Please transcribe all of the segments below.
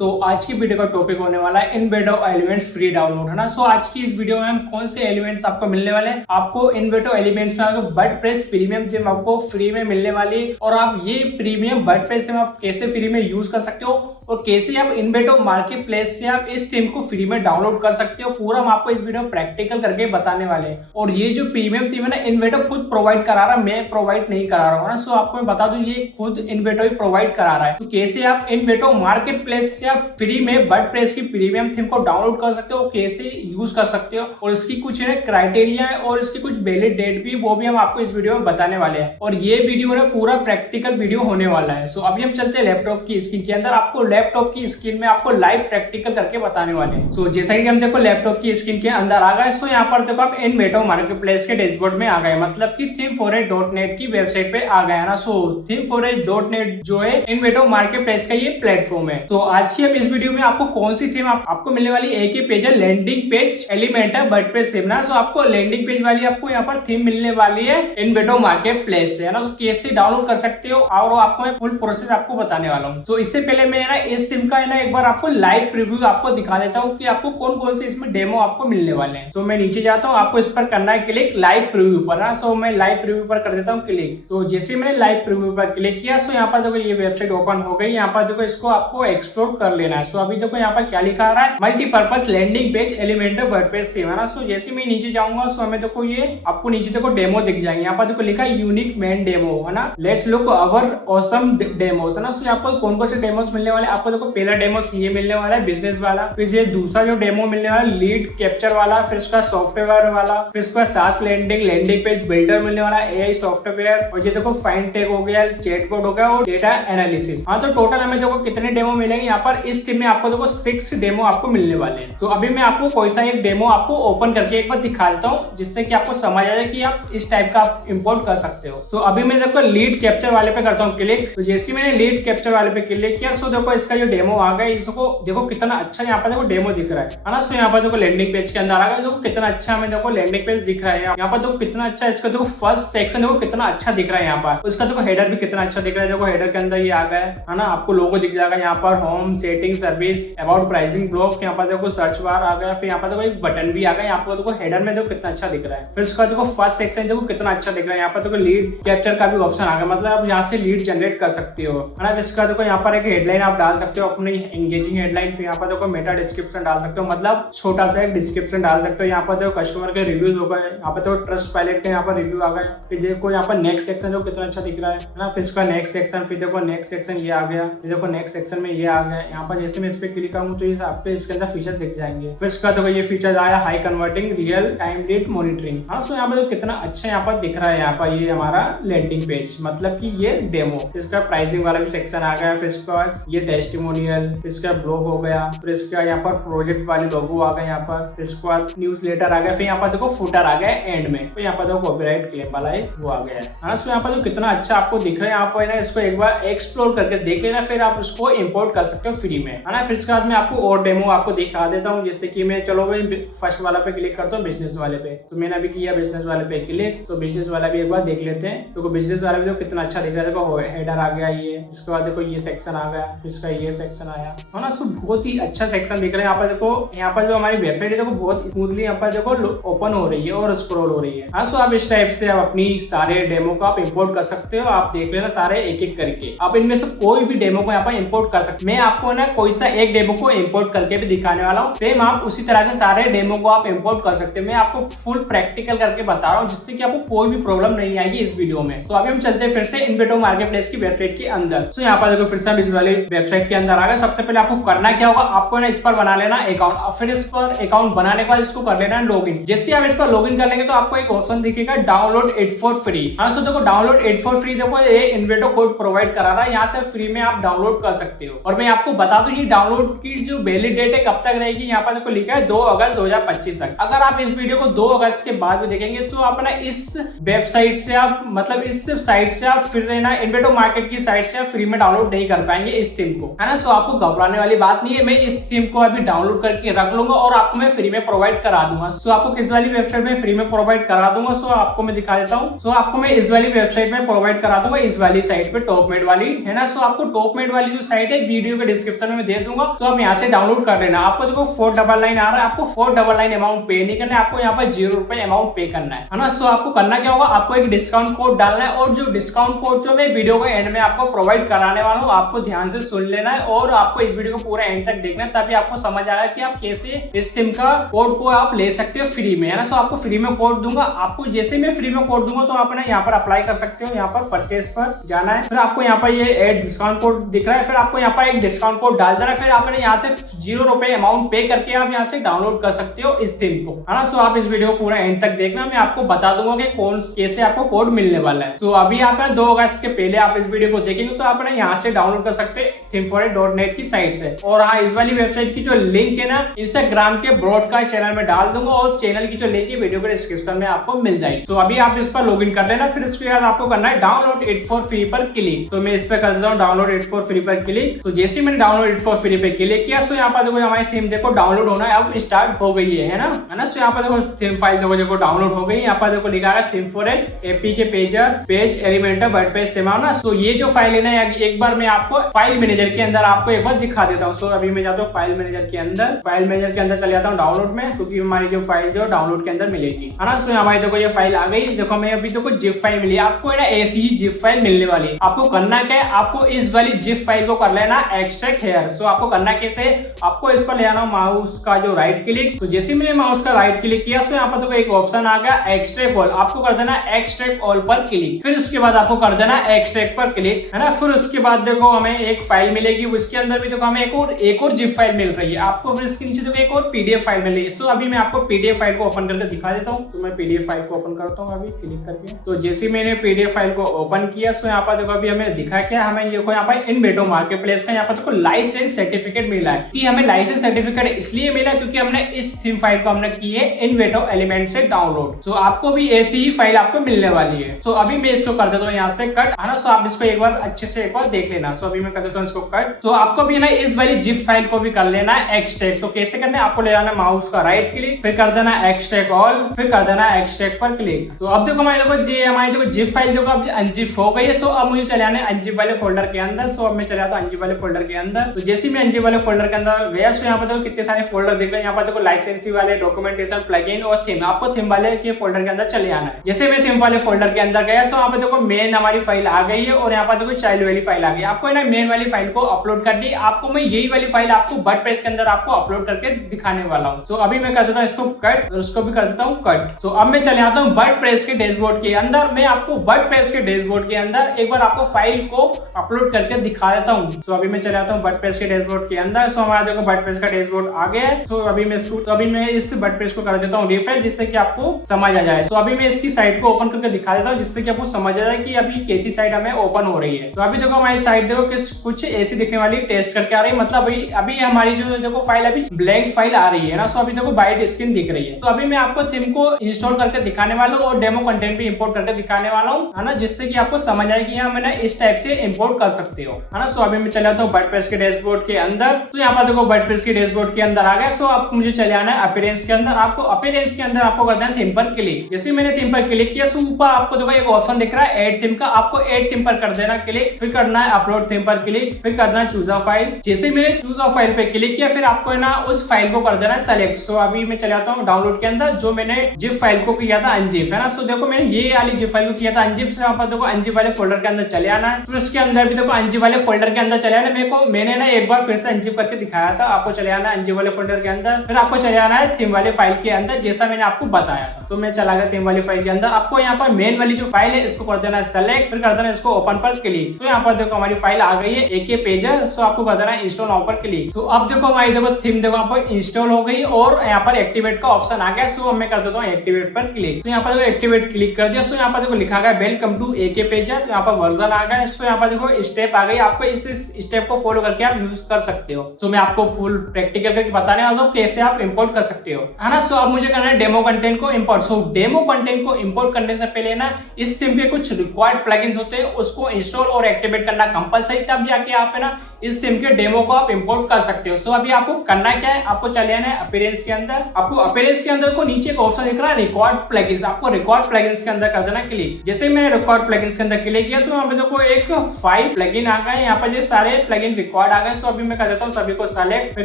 तो आज की वीडियो का टॉपिक होने वाला है इन्वेडो एलिमेंट्स फ्री डाउनलोड, है ना। सो आज की इस वीडियो में हम कौन से एलिमेंट्स आपको मिलने वाले हैं। आपको इन्वेडो एलिमेंट्स में आपको वर्डप्रेस प्रीमियम थीम आपको फ्री में मिलने वाली है और आप ये प्रीमियम वर्डप्रेस थीम आप कैसे फ्री में यूज कर सकते हो और कैसे आप इन्वेडो मार्केट प्लेस से आप इस थीम को फ्री में डाउनलोड कर सकते हो, पूरा हम आपको इस वीडियो में प्रैक्टिकल करके बताने वाले हैं। और ये जो प्रीमियम थीम है ना, इन्वेडो खुद प्रोवाइड करा रहा है, मैं प्रोवाइड नहीं करा रहा हूँ ना। सो आपको मैं बता दूं, ये खुद इन्वेडो ही प्रोवाइड करा रहा है। तो कैसे आप इन्वेडो मार्केट प्लेस से आप फ्री में वर्डप्रेस की प्रीमियम थीम को डाउनलोड कर सकते हो, कैसे यूज कर सकते हो और इसकी कुछ है क्राइटेरिया है और इसकी कुछ वैलिड डेट भी, वो भी हम आपको इस वीडियो में बताने वाले हैं। और ये वीडियो ना पूरा प्रैक्टिकल वीडियो होने वाला है। सो अभी हम चलते हैं लैपटॉप की स्क्रीन के अंदर। आपको लैपटॉप की स्क्रीन में आपको लाइव प्रैक्टिकल करके बताने वाले हैं। सो जैसा कि हम देखो लैपटॉप की स्क्रीन के अंदर आ गए। सो यहाँ पर देखो आप इन्वेडो मार्केट प्लेस के डैशबोर्ड में आ गए, मतलब कि theme4it.net की वेबसाइट पे आ गए ना। सो theme4it.net जो है इन्वेडो मार्केट प्लेस का ये प्लेटफॉर्म है। तो आज की अब इस वीडियो में आपको कौन सी थीम आपको मिलने वाली, एक ही पेज है, लैंडिंग पेज एलिमेंट है वर्डप्रेस थीम ना। सो आपको लैंडिंग पेज वाली आपको यहाँ पर थीम मिलने वाली है इन्वेडो मार्केट प्लेस से, है ना। सो कैसे डाउनलोड कर सकते हो और आपको मैं फुल प्रोसेस आपको बताने वाला हूँ। तो इससे पहले मैं ना इस थीम का एक बार आपको लाइव प्रीव्यू आपको दिखा देता हूँ कि आपको कौन कौन से इसमें डेमो आपको मिलने वाले हैं। तो मैं नीचे जाता हूँ, आपको इस पर करना है क्लिक लाइव प्रीव्यू पर ना। सो मैं लाइव प्रीव्यू पर कर देता हूँ क्लिक। तो जैसे मैंने लाइव प्रीव्यू पर क्लिक किया, सो यहाँ पर देखो ये वेबसाइट ओपन हो गई। यहाँ पर देखो इसको आपको एक्सप्लोर कर लेना है। सो अभी देखो यहाँ पर क्या लिखा रहा है, multipurpose landing page element WordPress theme, है ना। सो जैसे मैं नीचे जाऊंगा, सो हमें देखो ये आपको नीचे देखो डेमो दिख जाएंगे। यहाँ पर देखो लिखा है यूनिक मेन डेमो, है ना। Let's look our awesome demos, है ना। सो यहाँ पर कौन कौन से डेमोस मिलने वाले आपको देखो, पहला डेमोस ये मिलने वाला है बिजनेस वाला, फिर ये दूसरा जो डेमो मिलने वाला है लीड कैप्चर वाला, फिर इसका सॉफ्टवेयर वाला, फिर इसका सास लैंडिंग पेज बिल्डर मिलने वाला है, एआई सॉफ्टवेयर, और ये देखो फाइन टेक हो गया, चैटबॉट हो गया और डेटा एनालिसिस। हाँ, तो टोटल हमें देखो कितने डेमो मिलेंगे यहाँ पर इस थीम में। आपको देखो 6 डेमो आपको मिलने वाले हैं। तो अभी मैं आपको कोई सा एक डेमो आपको ओपन करके एक बार दिखा देता हूँ, जिससे कि आपको समझ आ जाए कि आप इस टाइप का आप इंपोर्ट कर सकते हो। तो अभी मैं देखो लीड कैप्चर वाले पे करता हूँ क्लिक। तो जैसे मैंने लीड कैप्चर वाले पे क्लिक किया, सो देखो इसका जो डेमो आ गया, इसको देखो कितना अच्छा यहाँ पर देखो डेमो दिख रहा है ना। सो यहाँ पर देखो लैंडिंग पेज के अंदर आ गया, देखो कितना अच्छा हमें देखो लैंडिंग पेज दिख रहा है। यहाँ पर देखो कितना अच्छा इसका देखो फर्स्ट सेक्शन देखो कितना अच्छा दिख रहा है यहाँ पर। उसका देखो हेडर भी कितना अच्छा दिख रहा है, देखो हेडर के अंदर ये आ गया है ना। आपको लोगो दिख जाएगा यहाँ पर, home setting service about pricing block, यहाँ पर देखो सर्च बार आ गया, फिर यहाँ पर देखो एक बटन भी आ गया। यहाँ पर देखो हेडर में देखो कितना अच्छा दिख रहा है। फिर उसका देखो फर्स्ट सेक्शन देखो कितना अच्छा दिख रहा है। यहाँ पर देखो लीड कैप्चर का भी ऑप्शन आ गया, मतलब आप यहाँ से लीड जनरेट कर सकते हो, है ना। इसका देखो यहाँ पर एक हेडलाइन आप डाल सकते हो, अपनी एंगेजिंग हेडलाइन। फिर यहाँ पर देखो मेटा डिस्क्रिप्शन डाल सकते हो, मतलब छोटा सा एक डिस्क्रिप्शन डाल सकते हो। यहाँ पर देखो कस्टमर के रिव्यूज हो गए, यहाँ पर देखो ट्रस्ट पायलट के यहाँ पर रिव्यू आ गए। फिर देखो यहाँ पर नेक्स्ट सेक्शन जो कितना अच्छा दिख रहा है ना। फिर इसका नेक्स्ट सेक्शन, फिर देखो नेक्स्ट सेक्शन ये आ गया, फिर देखो नेक्स्ट सेक्शन में ये आ गया। यहाँ पर जैसे मैं इस पे क्लिक करूँ तो ये आपके इसके अंदर फीचर्स दिख जाएंगे। फिर इसका देखो ये फीचर्स आया high converting real time date monitoring. हाँ, सो यहाँ पर कितना अच्छा यहाँ पर दिख रहा है। यहाँ पर ये हमारा लैंडिंग पेज, मतलब कि ये डेमो। इसका प्राइसिंग वाला भी सेक्शन आ गया, फिर इसके बाद ये टेस्टिमोनियल, फिर इसका ब्लॉग हो गया, फिर इसका यहाँ पर प्रोजेक्ट वाली लोगो आ गया यहाँ पर, फिर इसके बाद न्यूज लेटर आ गया, फिर यहाँ पर देखो फुटर आ गया एंड में, फिर यहाँ पर देखो कॉपीराइट क्लेम वाला वो आ गया है। हाँ, सो यहाँ पर जो कितना अच्छा आपको दिख रहा है, आप ना इसको एक बार एक्सप्लोर करके देख लेना, फिर आप इसको इंपोर्ट कर सकते हो फ्री में, है ना। फिर इसके बाद मैं आपको और डेमो आपको दिखा देता हूँ, जैसे कि मैं चलो भाई फर्स्ट वाला पे क्लिक करता हूँ, बिजनेस वाले पे। तो मैंने अभी किया बिजनेस वाले पे क्लिक। तो बिजनेस वाला भी एक बार देख लेते हैं। तो बिजनेस वाला भी देखो कितना अच्छा दिख रहा है, देखो हेडर आ गया ये, इसके बाद देखो ये सेक्शन आ गया, इसका ये सेक्शन आया, है ना। सो बहुत ही अच्छा सेक्शन दिख रहा है। यहाँ पर देखो, यहाँ पर जो हमारी वेबसाइट है देखो बहुत स्मूथली यहाँ पर देखो ओपन हो रही है और स्क्रॉल हो रही है। हाँ, सो आप इस टाइप से आप अपनी सारे डेमो को आप इंपोर्ट कर सकते हो। आप देख लेना सारे एक एक करके, आप इनमें से कोई भी डेमो को यहाँ पर इंपोर्ट कर सकते हो। मैं आपको ना कोई सा एक डेमो को इंपोर्ट करके भी दिखाने वाला हूँ। सेम आप उसी तरह से सारे डेमो को आप इंपोर्ट कर सकते हो। मैं आपको फुल प्रैक्टिकल करके बता रहा हूँ, जिससे कि आपको कोई भी प्रॉब्लम नहीं आएगी इस वीडियो में। तो अभी हम चलते हैं फिर से इन्वेडो मार्केट प्लेस की वेबसाइट के अंदर। तो यहाँ पर देखो फिर से इस वाली वेबसाइट के अंदर आ गए। सबसे पहले आपको करना क्या होगा, आपको ना इस पर बना लेना अकाउंट, और फिर इस पर अकाउंट बनाने के बाद इसको कर लेना लॉगिन। जैसे आप इस पर लॉगिन कर लेंगे तो आपको एक ऑप्शन दिखेगा डाउनलोड इट फॉर फ्री। हाँ, सो देखो डाउनलोड इट फॉर फ्री देखो ये इन्वेडो कोड प्रोवाइड करा रहा है, यहाँ से फ्री में आप डाउनलोड कर सकते हो। और मैं आपको बता दूं ये डाउनलोड की जो वैलिड डेट है कब तक रहेगी, यहाँ पर देखो लिखा है 2 अगस्त 2025 तक। अगर आप इस वीडियो को 2 अगस्त के बाद भी देखेंगे तो आप ना इस वेबसाइट से आप मतलब इस साइट से आप फिर ना इन्वेडो मार्केट की साइट से आप फ्री में डाउनलोड नहीं कर पाएंगे इस थीम को, है ना। सो आपको घबराने वाली बात नहीं है, मैं इस थीम को अभी डाउनलोड करके रख लूंगा और आपको मैं फ्री में प्रोवाइड करा दूंगा। सो आपको किस वाली वेबसाइट में फ्री में प्रोवाइड करा दूंगा, सो आपको मैं दिखा देता हूँ। सो आपको मैं इस वाली वेबसाइट में प्रोवाइड करा दूंगा, इस वाली साइट पे टॉपमेट वाली, है ना। सो आपको टॉपमेट वाली जो साइट है वीडियो के डिस्क्रिप्शन में दे दूंगा, तो आप यहाँ से डाउनलोड कर लेना। आपको देखो 499 आ रहा है, आपको 499 अमाउंट पे नहीं करना है, आपको यहाँ पर 0 रुपए अमाउंट पे करना है ना। सो आपको करना क्या होगा, आपको एक डिस्काउंट कोड डालना है, और जो डिस्काउंट कोड जो मैं वीडियो के एंड में आपको प्रोवाइड कराने वाला हूँ, आपको ध्यान से सुन लेना है और आपको इस वीडियो को पूरा एंड तक देखना है, तभी आपको समझ आएगा कि आप कैसे इस थीम का कोड को आप ले सकते हो फ्री में, है ना। सो आपको फ्री में कोड दूंगा, आपको जैसे मैं फ्री में कोड दूंगा तो आप यहाँ पर अप्लाई कर सकते हो। यहाँ पर परचेज पर जाना है, फिर आपको यहाँ पर ये एड डिस्काउंट कोड दिख रहा है, फिर आपको यहाँ पर एक डिस्काउंट कोड डाल देना है, फिर आपने यहाँ से 0 रुपए अमाउंट पे करके आप यहाँ से डाउनलोड कर सकते हो इस थीम को, है ना। सो आप इस वीडियो को पूरा एंड तक देखना, मैं आपको बता दूंगा कि कौन कैसे आपको कोड मिलने वाला है। तो अभी आप 2 अगस्त के पहले आप इस वीडियो को देखेंगे तो आप यहाँ से डाउनलोड कर सकते हैं themeforit.net की साइट से। और हाँ, इस वाली वेबसाइट की जो लिंक है ना, इंस्टाग्राम के ब्रॉडकास्ट चैनल में डाल दूंगा, और चैनल की जो लिंक है वीडियो के डिस्क्रिप्शन में आपको मिल जाएगी। तो अभी आप इस पर लॉग इन कर लेना, फिर उसके बाद आपको करना है डाउनलोड इट फॉर फ्री पर क्लिक। तो मैं इस पर कर देता हूँ डाउनलोड इट फॉर फ्री पर क्लिक। तो जैसे मैंने डाउनलोड इट फॉर फ्री पे क्लिक किया, तो यहाँ पर देखो हमारी थीम देखो डाउनलोड होना है, अब स्टार्ट हो गई है ना। सो यहाँ पर देखो थीम फाइल देखो डाउनलोड हो गई। यहाँ पर देखो लिखा है ThemeForest APK pager page Elementor WordPress theme ना। सो ये जो फाइल है ना, एक बार मैं आपको फाइल मैनेजर के अंदर आपको एक बार दिखा देता हूँ। सो अभी मैं जाता हूँ फाइल मैनेजर के अंदर चले जाता हूँ डाउनलोड में, क्योंकि हमारी जो फाइल जो डाउनलोड के अंदर मिलेगी, है ना। सो हमारी देखो ये फाइल आ गई। देखो मैं अभी देखो जिप फाइल मिली, आपको है ना ऐसी ही जिप फाइल मिलने वाली है। आपको करना क्या है, आपको इस वाली जिप फाइल को कर लेना एक्सट्रैक्ट हेयर। सो आपको करना कैसे, आपको इस पर ले आना माउस का जो राइट क्लिक। तो जैसे मैंने माउस का राइट क्लिक किया, तो यहाँ पर देखो एक ऑप्शन आ गया एक्सट्रैक्ट ऑल, आपको कर देना एक्सट्रैक्ट ऑल पर क्लिक। फिर उसके बाद आपको कर देना एक्सट्रैक्ट पर क्लिक, है ना। फिर उसके बाद देखो हमें एक फाइल मिलेगी, उसके अंदर भी देखो हमें एक और जिप फाइल मिल रही है। आपको फिर इसके नीचे देखो एक और पीडीएफ फाइल मिल रही है। सो अभी मैं आपको पीडीएफ फाइल को ओपन करके दिखा देता हूँ। तो मैं पीडीएफ फाइल को ओपन करता हूँ अभी क्लिक करके। तो जैसे मैंने पीडीएफ फाइल को ओपन किया, सो यहाँ पर देखो अभी हमें दिखा क्या, हमें देखो यहाँ पर इनवेडो मार्केटप्लेस का यहाँ पर देखो लाइसेंस सर्टिफिकेट मिला है। कि हमें लाइसेंस सर्टिफिकेट इसलिए मिला क्योंकि हमने इस थीम फाइल को हमने की है इनवेडो एलिमेंट से डाउनलोड। सो आपको भी ऐसी ही फाइल आपको मिलने वाली है। सो अभी मैं इसको कर देता हूँ यहाँ से कट, है ना। सो आप इसको एक बार अच्छे से एक बार देख लेना। सो अभी मैं कर देता हूँ इसको कट। तो आपको भी ना इस वाली जिप फाइल को भी कर लेना है एक्सट्रैक्ट। तो कैसे करना है, आपको ले जाना माउस का राइट क्लिक, फिर कर देना एक्सट्रैक्ट ऑल, फिर कर देना एक्सट्रैक्ट पर क्लिक। तो अब देखो हमारी देखो जिप फाइल देखो अब अनजिप हो गई है। सो अब मुझे चले आना है अनजिप वाले फोल्डर के अंदर। सो अब मैं चले आता हूँ अनजिप वाले फोल्डर के अंदर। तो जैसे मैं अनजिप वाले फोल्डर के अंदर गया, सो यहाँ पर देखो कितने सारे फोल्डर दिख रहे हैं। यहाँ पर देखो लाइसेंसी वाले, डॉक्यूमेंटेशन, प्लगइन और थीम। आपको थीम वाले के फोल्डर के अंदर चले आना है। जैसे मैं थीम वाले फोल्डर के अंदर गया, सो यहाँ पर देखो मेन हमारी फाइल आ गई है, और यहाँ पर देखो चाइल्ड वाली फाइल आ गई। आपको ना मेन वाली फाइल को अपलोड करनी है। आपको मैं यही वाली फाइल आपको वर्डप्रेस के अंदर आपको अपलोड करके दिखाने वाला हूँ। तो अभी मैं कर देता हूँ इसको कट, और उसको भी कर देता हूँ कट। तो अब मैं चले आता हूँ वर्डप्रेस के डैशबोर्ड के अंदर। मैं आपको वर्डप्रेस के डैशबोर्ड के अंदर एक बार आपको फाइल को अपलोड करके दिखा देता हूँ। तो अभी मैं चले आता हूँ वर्डप्रेस के डैशबोर्ड के अंदर। सो हमारा देखो वर्डप्रेस का डैशबोर्ड आ गया है। तो अभी मैं इस वर्डप्रेस को कर देता हूँ रिफ्रेश, जिससे कि आपको समझ आ जाए। तो अभी मैं इसकी साइट को ओपन करके दिखा देता हूँ, जिससे कि आपको समझ आ जाए कि अभी कैसी साइट हमें ओपन हो रही है। तो अभी देखो हमारी साइट देखो कुछ ऐसी दिखने वाली टेस्ट करके आ रही है, मतलब अभी हमारी जो देखो फाइल अभी ब्लैंक फाइल आ रही है ना। सो अभी देखो वाइट स्क्रीन दिख रही है। तो अभी मैं आपको थीम को इंस्टॉल करके दिखाने वाला हूँ और डेमो कंटेंट भी इंपोर्ट करके दिखाने वाला हूँ, है ना, जिससे कि आपको समझ आए कि मैंने इस टाइप से इंपोर्ट कर सकते हो, है ना। सो अभी मैं चले जाता हूँ वर्डप्रेस के डैशबोर्ड के अंदर। तो यहाँ पर देखो वर्डप्रेस के डैशबोर्ड के अंदर आ गया। सो अब मुझे चले आना है अपीयरेंस के अंदर। आपको अपीयरेंस के अंदर आपको करना है थीम पर क्लिक। जैसे मैंने थीम पर क्लिक किया, सो ऊपर आपको देखो एक ऑप्शन दिख रहा है ऐड थीम का। आपको ऐड थीम पर कर देना क्लिक, फिर करना है अपलोड थीम पर क्लिक, फिर करना है चूज अ फाइल। जैसे मैंने चूज अ फाइल पे क्लिक किया, फिर आपको ना उस फाइल को कर देना है सेलेक्ट। सो अभी मैं चले आता हूँ डाउनलोड के अंदर, जो मैंने जिप फाइल को किया था अनजिप, है ना। सो देखो मैंने ये वाली जिप फाइल को किया था अनजिप। से यहाँ पर देखो अनजिप वाले फोल्डर के अंदर चले आना है। फिर उसके अंदर भी देखो अनजिप वाले फोल्डर के अंदर चले आना। मैंने ना एक बार फिर से अनजिप करके दिखाया था। आपको चले आना है अनजिप वाले फोल्डर के अंदर, फिर आपको चले आना है थीम वाले फाइल के अंदर, जैसा मैंने आपको बताया था। तो मैं चला गया थीम वाली फाइल के अंदर। आपको यहाँ पर मेन वाली जो फाइल है इसको कर देना है सेलेक्ट, फिर कर देना इसको ओपन पर क्लिक। तो यहाँ पर देखो हमारी फाइल आ गई है APK पेजर। सो आपको कर देना है इंस्टॉल नाउ पर क्लिक। तो अब देखो हमारी देखो थीम देखो यहाँ पर इंस्टॉल हो गई और यहाँ पर एक्टिवेट का ऑप्शन आ गया। सो मैं कर देता हूँ एक्टिवेट पर क्लिक। तो यहाँ पर देखो एक्टिवेट क्लिक कर दिया। सो यहाँ पर देखो लिखा गया वेलकम टू APK पेजर। यहाँ पर वर्जन आ गया। सो यहाँ पर देखो स्टेप आ गई। आपको इस स्टेप को फॉलो करके आप यूज कर सकते हो। सो मैं आपको फुल प्रैक्टिकल करके बताने वाला हूँ कैसे आप इंपोर्ट कर सकते हो, है ना। सो अब मुझे करना है डेमो कंटेंट को इंपोर्ट। सो डेमो कंटेंट को इंपोर्ट करने से पहले ना इस थीम के कुछ रिक्वायर्ड प्लगइन्स होते हैं, उसको इंस्टॉल और एक्टिवेट करना कंपलसरी, तब जाके आप है ना इस थीम के डेमो को आप इंपोर्ट कर सकते हो। सो अभी आपको करना क्या है, आपको चले आना है अपीयरेंस के अंदर। आपको अपीयरेंस के अंदर को नीचे एक ऑप्शन दिख रहा है रिकॉर्ड प्लगइन्स। आपको रिकॉर्ड प्लगइन्स के अंदर कर देना क्लिक। जैसे मैंने रिकॉर्ड प्लगइन्स के अंदर क्लिक किया, तो यहाँ पे देखो एक 5 प्लगइन आ गए। यहाँ पर ये सारे प्लगइन रिक्वायर्ड आ गए। सो अभी मैं कर देता हूँ सभी को सेलेक्ट, फिर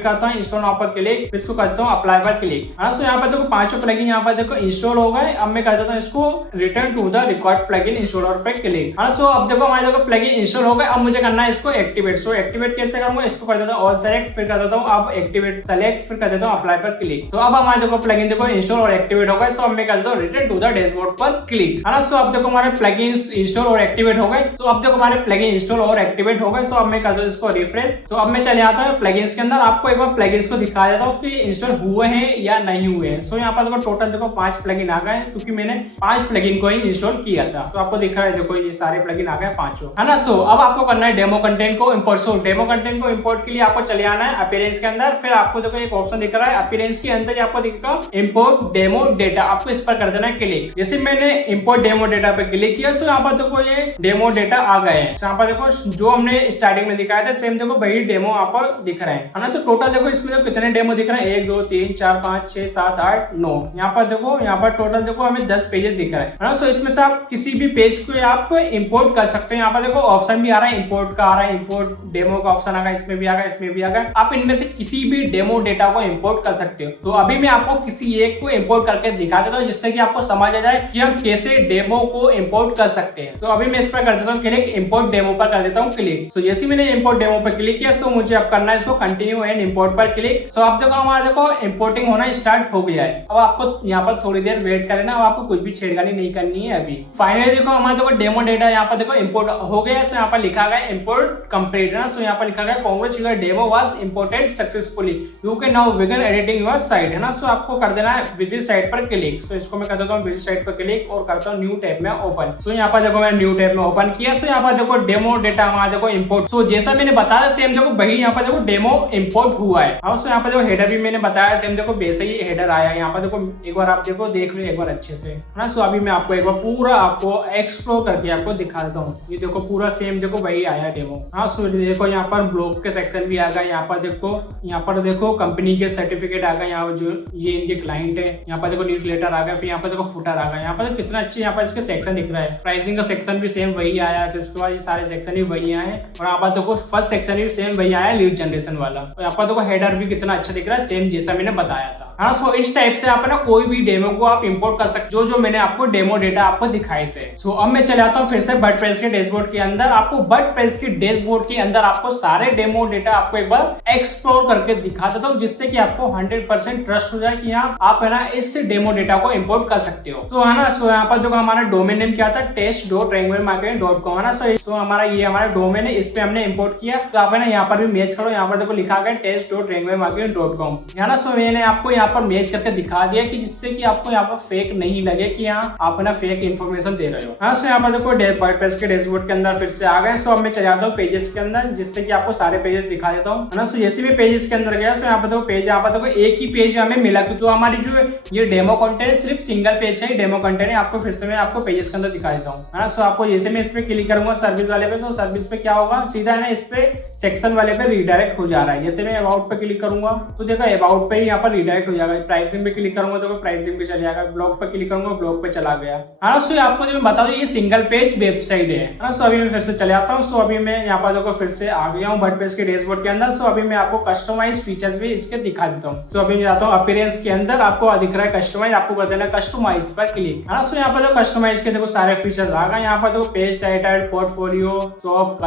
करता हूँ इंस्टॉल नाउ पर क्लिक, इसको करता हूँ अप्लाई पर क्लिक। हाँ, सो यहाँ पर देखो पांचों प्लगइन यहाँ पर देखो इंस्टॉल हो गए। अब मैं कर देता हूँ इसको return to the required plugin installer पे क्लिक। हाँ, सो अब देखो हमारे देखो प्लगइन इंस्टॉल हो गए। अब मुझे करना है इसको एक्टिवेट। सो एक्टिवेट कैसे करूंगा, इसको कर देता हूँ ऑल सेलेक्ट, फिर कर देता हूँ अब एक्टिवेट सेलेक्ट, फिर कर देता हूँ अप्लाई पर क्लिक। तो अब हमारे देखो प्लगइन देखो इंस्टॉल और एक्टिवेट हो गए। सो अब मैं कर देता हूँ रिटर्न टू द डैशबोर्ड पर क्लिक। है ना, सो अब देखो हमारे प्लगइन्स इंस्टॉल और एक्टिवेट हो गए। तो अब देखो हमारे प्लगइन इंस्टॉल और एक्टिवेट हो गए। सो अब मैं कर देता हूँ इसको रिफ्रेश। तो अब मैं चले आता हूँ प्लगइन्स के अंदर, आपको एक बार प्लगइन्स को दिखा देता हूँ कि इंस्टॉल हुए हैं या नहीं हुए हैं। सो यहाँ पर देखो टोटल देखो 5 प्लगइन आ गए, क्योंकि मैंने 5 प्लगइन को ही इंस्टॉल किया था। तो आपको दिख रहा है देखो ये सारे प्लगइन आ गए पांचों, है ना। सो अब आपको करना है डेमो कंटेंट को इंपोर्ट। सो डेमो कंटेंट को इंपोर्ट के लिए आपको चले आना है अपीयरेंस के अंदर, फिर आपको देखो एक ऑप्शन दिख रहा है अपीयरेंस के अंदर, आपको दिखेगा इंपोर्ट डेमो डेटा, आपको इस पर कर देना है क्लिक। जैसे मैंने इंपोर्ट डेमो डेटा पे क्लिक किया, सो यहाँ पर देखो ये डेमो डेटा आ गए हैं। यहाँ पर देखो जो हमने स्टार्टिंग में दिखाया था सेम देखो वही डेमो यहाँ पर दिख रहे हैं, है ना। तो टोटल देखो इसमें देखो कितने डेमो दिख रहे हैं, 1 2 3 4 5 6 7 8 9। यहाँ पर देखो यहाँ पर टोटल देखो हमें 10 पेजेस दिख रहे हैं, है ना। सो इसमें से आप किसी भी पेज को आप इंपोर्ट कर सकते हैं। यहाँ पर देखो ऑप्शन भी आ रहा है इंपोर्ट का, आ रहा है इंपोर्ट डेमो का ऑप्शन आ गया, इसमें भी आ गया, इसमें भी आ गया। आप इनमें से किसी भी डेमो डेटा को इंपोर्ट कर सकते हो। तो अभी मैं आपको किसी एक को इंपोर्ट करके दिखा देता हूँ, जिससे कि आपको समझ आ जाए कि हम कैसे डेमो को इंपोर्ट कर सकते हैं। तो अभी मैं इस पर कर देता हूँ क्लिक, इंपोर्ट डेमो पर कर देता हूँ क्लिक। सो जैसे मैंने इंपोर्ट डेमो पर क्लिक किया, सो मुझे अब करना है इसको कंटिन्यू एंड इंपोर्ट पर क्लिक। सो अब देखो हमारा देखो इंपोर्टिंग होना स्टार्ट हो गया है। अब आपको यहाँ पर थोड़ी देर वेट कर लेना, अब आपको कुछ भी छेड़खानी नहीं करनी है अभी। फाइनली देखो हमारा देखो डेमो डेटा यहाँ पर देखो इंपोर्ट हो गया। सो यहाँ पर लिखा गया इंपोर्ट कंप्लीट ना। सो यहाँ पर लिखा गया congrats your demo was imported successfully, you can now begin editing your site, है ना। सो आपको कर देना है विजिट साइट पर क्लिक। सो इसको मैं कर देता हूँ विजिट साइट पर क्लिक और करता हूँ न्यू टैब में ओपन। सो यहाँ पर देखो मैं न्यू टैब में ओपन किया। सो यहाँ पर देखो डेमो डेटा हमारा देखो इंपोर्ट। सो जैसा मैंने बताया सेम देखो वही यहाँ पर देखो डेमो इंपोर्ट हुआ है। हाँ, सो यहाँ पर देखो हेडर भी मैंने बताया सेम देखो वैसे ही हेडर आया। यहाँ पर देखो एक बार आप देखो देख लो एक बार अच्छे से, है ना। सो अभी मैं आपको एक बार पूरा आपको एक्सप्लोर करके आपको दिखा देता हूँ। ये देखो पूरा सेम देखो वही आया डेमो। हाँ, सो देखो यहाँ पर ब्लॉग के सेक्शन भी आ गया। यहाँ पर देखो कंपनी के सर्टिफिकेट आ गए, यहाँ पर जो ये इनके क्लाइंट है। यहाँ पर देखो न्यूज लेटर आ गया, फिर यहाँ पर देखो फुटर आ गया। यहाँ पर कितना अच्छे यहाँ पर इसके सेक्शन दिख रहा है। प्राइसिंग का सेक्शन भी सेम वही आया है, फिर उसके बाद ये सारे सेक्शन भी वही आए हैं। और यहाँ पर देखो फर्स्ट सेक्शन भी सेम वही आया है, लीड जनरेशन वाला। और यहाँ पर देखो हेडर भी कितना अच्छा दिख रहा है, सेम जैसा मैंने बताया था। हाँ, सो इस टाइप से आप ना कोई भी डेमो को आप इंपोर्ट कर सकते हो, जो मैंने आपको डेमो डेटा आपको दिखाई से। सो अब मैं चले आता हूँ फिर से वर्डप्रेस के डैशबोर्ड के अंदर। आपको वर्डप्रेस के डैशबोर्ड के अंदर आपको सारे डेमो डेटा आपको एक बार एक्सप्लोर करके दिखा देता हूँ, जिससे कि आपको 100% ट्रस्ट हो जाए कि हाँ आप है ना इस डेमो डेटा को इंपोर्ट कर सकते हो। तो है ना, सो यहाँ पर जो हमारा डोमेन नेम क्या था test.randommarketing.com, है ना। सो हमारा ये हमारा डोमेन है, इस पे हमने इंपोर्ट किया। तो आप है ना यहाँ पर भी मैच करो, यहाँ पर देखो लिखा गया test.randommarketing.com, है ना। सो मैंने आपको यहाँ पर मैच करके दिखा दिया कि जिससे कि आपको यहाँ पर फेक नहीं लगे कि यहाँ आप है ना फेक इन्फॉर्मेशन दे रहे हो। हाँ, सो यहाँ पर देखो वर्डप्रेस के डैशबोर्ड के अंदर फिर से आ गए। सो अब मैं चले जाता हूँ पेजेस के अंदर, जिससे कि आपको सारे पेजेस दिखा देता हूँ, है ना। सो जैसे भी पेजेस के अंदर गया, सो यहाँ पर देखो पेज, यहाँ पर देखो एक ही पेज हमें मिला, क्योंकि हमारी जो ये डेमो कंटेंट सिर्फ सिंगल पेज है, डेमो कंटेंट है। आपको फिर से मैं आपको पेजेस के अंदर दिखा देता हूँ, है ना। सो आपको जैसे मैं इस पे क्लिक करूंगा सर्विस वाले पे, तो सर्विस पे क्या होगा, सीधा है ना इस पे सेक्शन वाले पे रिडायरेक्ट हो जा रहा है। जैसे मैं अबाउट पे क्लिक करूंगा तो देखो अबाउट पे ही यहाँ पर रिडायरेक्ट हो जाएगा। प्राइसिंग पे क्लिक करूंगा तो प्राइसिंग पे चला जाएगा। ब्लॉग पे क्लिक करूंगा ब्लॉग पे चला गया, है ना। सो आपको जो मैं बता दूं ये सिंगल पेज वेबसाइट है ना। सो अभी मैं फिर से चले आता हूँ। सो अभी मैं यहाँ पर देखो फिर से आ गया हूँ वर्डप्रेस के डैशबोर्ड के अंदर। सो अभी मैं आपको कस्टमाइज फीचर्स भी इसके दिखा देता हूँ। तो अभी मैं जाता हूँ अपीयरेंस के अंदर, आपको दिख रहा है कस्टमाइज, आपको कर देना कस्टमाइज पर क्लिक, है ना। सो यहाँ पर जो कस्टमाइज के देखो सारे फीचर्स आ गए। यहाँ पर देखो page title, portfolio, top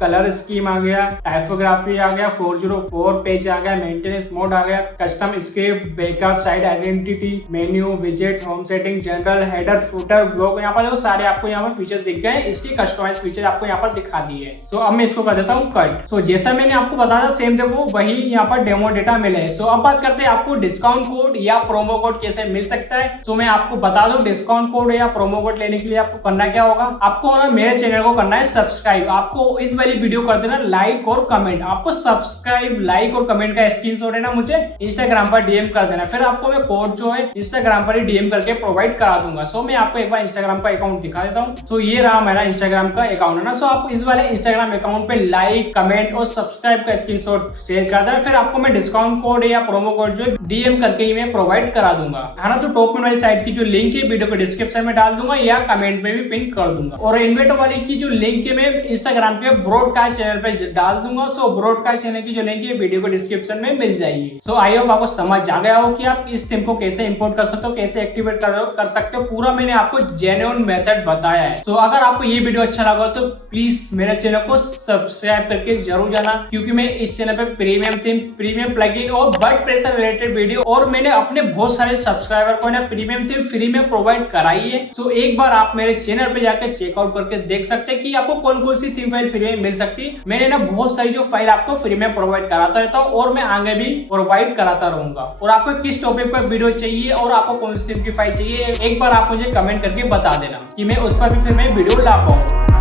colour scheme आ गया, टाइपोग्राफी आ गया, 404 पेज आ गया, मेंटेनेंस मोड आ गया, custom script, backup, site identity, menu, विजेट, home setting, general, header, footer, blog. यहाँ पर देखो सारे आपको यहाँ पर फीचर्स दिख गए। इसके कस्टमाइज फीचर आपको यहाँ पर दिखा दिए। सो अब मैं इसको कर देता हूँ कट। सो जैसा मैंने आपको बताया सेम देखो वही यहाँ पर डेमो डेटा मिले। सो अब बात करते हैं आपको डिस्काउंट कोड या प्रोमो कोड कैसे मिल सकता है। तो मैं आपको बता दूं डिस्काउंट कोड या प्रोमो कोड लेने के लिए आपको करना क्या होगा, आपको ना मेरे चैनल को करना है सब्सक्राइब। आपको इस वाली वीडियो कर देना लाइक और कमेंट। आपको सब्सक्राइब, लाइक और कमेंट का स्क्रीनशॉट है ना मुझे इंस्टाग्राम पर डीएम कर देना, फिर आपको मैं कोड जो है इंस्टाग्राम पर ही डीएम करके प्रोवाइड करा दूंगा। सो मैं आपको एक बार इंस्टाग्राम का अकाउंट दिखा देता हूँ। सो ये रहा मेरा इंस्टाग्राम का अकाउंट है ना। सो आप इस वाले इंस्टाग्राम अकाउंट पे लाइक, कमेंट और सब्सक्राइब का स्क्रीनशॉट शेयर कर देना, फिर आपको मैं डिस्काउंट कोड या प्रोमो कोड जो डीएम करके ही मैं प्रोवाइड करा दूंगा, है ना। तो टॉप में वाली साइट की जो लिंक है वीडियो को डिस्क्रिप्शन में डाल दूंगा या कमेंट में भी पिन कर दूंगा। और इन्वेटो वाली की जो लिंक है मैं इंस्टाग्राम के ब्रॉडकास्ट चैनल पे डाल डाल दूंगा। सो ब्रॉडकास्ट चैनल की जो लिंक है वीडियो को डिस्क्रिप्शन में मिल जाएगी। सो आई होप आपको समझ आ गया हो कि आप इस थीम को कैसे इंपोर्ट कर सकते हो, कैसे एक्टिवेट कर सकते हो। पूरा मैंने आपको जेन्युइन मेथड बताया है। सो अगर आपको ये वीडियो अच्छा लगा तो प्लीज मेरे चैनल को सब्सक्राइब करके जरूर जाना, क्योंकि मैं इस चैनल पे प्रीमियम थीम, प्रीमियम प्लगइन और वर्डप्रेस से रिलेटेड वीडियो और मैंने अपने बहुत सारे सब्सक्राइबर को ना प्रीमियम थीम फ्री में प्रोवाइड कराई है। सो एक बार आप मेरे चैनल पे जाकर चेकआउट करके देख सकते हैं कि आपको कौन कौन सी थीम फाइल फ्री में मिल सकती है। मैंने ना बहुत सारी जो फाइल आपको फ्री में प्रोवाइड कराता रहता हूँ और मैं आगे भी प्रोवाइड कराता रहूंगा। और आपको किस टॉपिक पर वीडियो चाहिए और आपको कौन सी थीम की फाइल चाहिए, एक बार आप मुझे कमेंट करके बता देना कि मैं उस पर भी फिर मैं वीडियो ला पाऊँ।